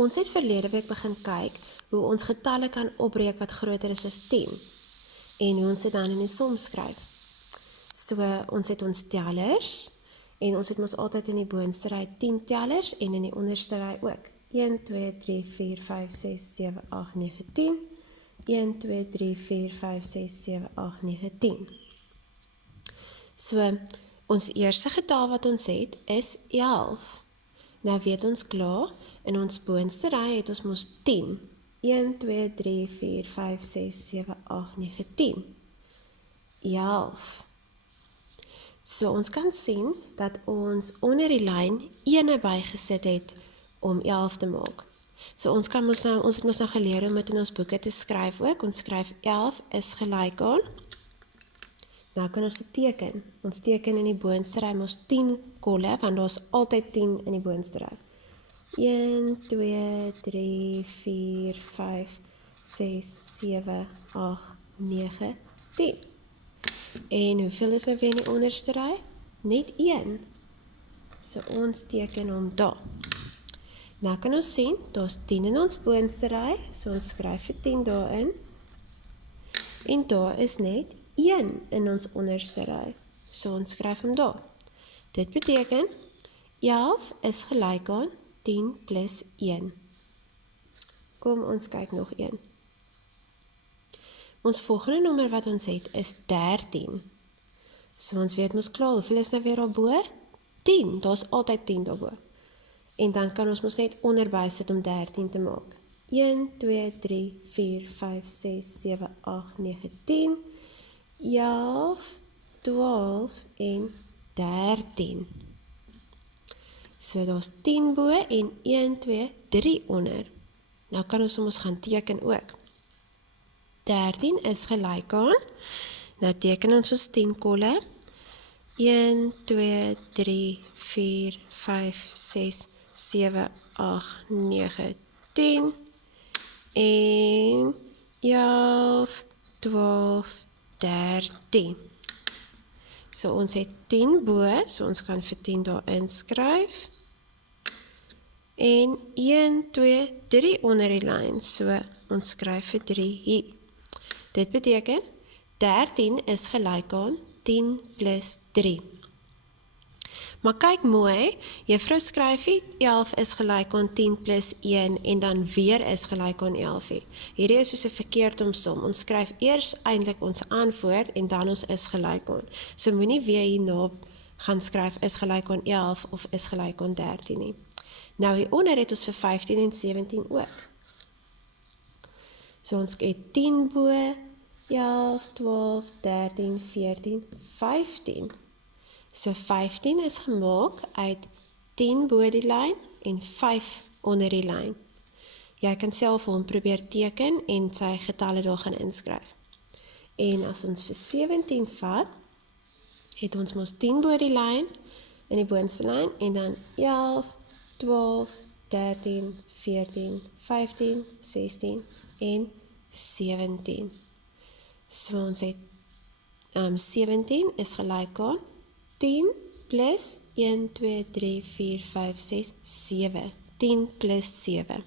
Ons het verlede week begin kyk hoe ons getalle kan opbreek wat groter is as 10 en hoe ons dit dan in die som skryf. So, ons het ons tellers en ons het ons altyd in die boonste ry 10 tellers en in die onderste ry ook. 1, 2, 3, 4, 5, 6, 7, 8, 9, 10. 1, 2, 3, 4, 5, 6, 7, 8, 9, 10. So, ons eerste getal wat ons het is 11. Nou weet ons klaar, in ons boonste ry het ons mos 10. 1, 2, 3, 4, 5, 6, 7, 8, 9, 10. 11. So ons kan sien dat ons onder die lyn 1 bygesit het om 11 te maak. So ons het mos nou geleer om dit in ons boeke te skryf ook. Ons skryf 11 is gelyk aan. Nou kan ons dit teken. Ons teken in die boonste ry mos 10 kolle, want daar is altyd 10 in die boonste ry. 1, 2, 3, 4, 5, 6, 7, 8, 9, 10. En hoeveel is nou weer in die onderste ry? Net 1. So ons teken hom daar. Nou kan ons sien, daar is 10 in ons boonste ry, so ons skryf vir 10 daarin. En daar is net 1 in ons onderste ry, so ons skryf hom daar. Dit beteken, 11 is gelyk aan 10 plus 1. Kom, ons kyk nog een. Ons volgende nommer wat ons het is 13. So ons weet mos klaar, hoeveel is nou weer daarbo? 10, daar is altyd 10 daarbo. En dan kan ons mos net onderby sit om 13 te maak. 1, 2, 3, 4, 5, 6, 7, 8, 9, 10, 11, 12 en 13. So daar is 10 bo en 1, 2, 3 onder. Nou kan ons gaan teken ook. 13 is gelyk aan, nou teken ons 10 kolle. 1, 2, 3, 4, 5, 6, 7, 8, 9, 10 en 11, 12, 13. So ons het 10 bo, so ons kan vir 10 daar inskryf. En 1, 2, 3 onder die lyn, so ons skryf vir 3 hier. Dit beteken, 13 is gelyk aan 10 plus 3. Maar kyk mooi, juffrou skryf nie 11 is gelyk aan 10 plus 1 en dan weer is gelyk aan 11. Hierdie is soos 'n verkeerdomsom. Ons skryf eers eintlik ons antwoord en dan ons is gelyk aan. So moenie weer hierna gaan skryf is gelyk aan 11 of is gelyk aan 13 nie. Nou hieronder het ons vir 15 en 17 ook. So ons het 10 bo, 11, 12, 13, 14, 15. So 15 is gemaak uit 10 bo die lyn en 5 onder die lyn. Jy kan self hom probeer teken en sy getalle daar gaan inskryf. En as ons vir 17 vat, het ons mos 10 bo die lyn in die boonste lyn en dan 11, 12, 13, 14, 15, 16 en 17. So ons het 17 is gelyk aan 10 plus 1, 2, 3, 4, 5, 6, 7. 10 plus 7.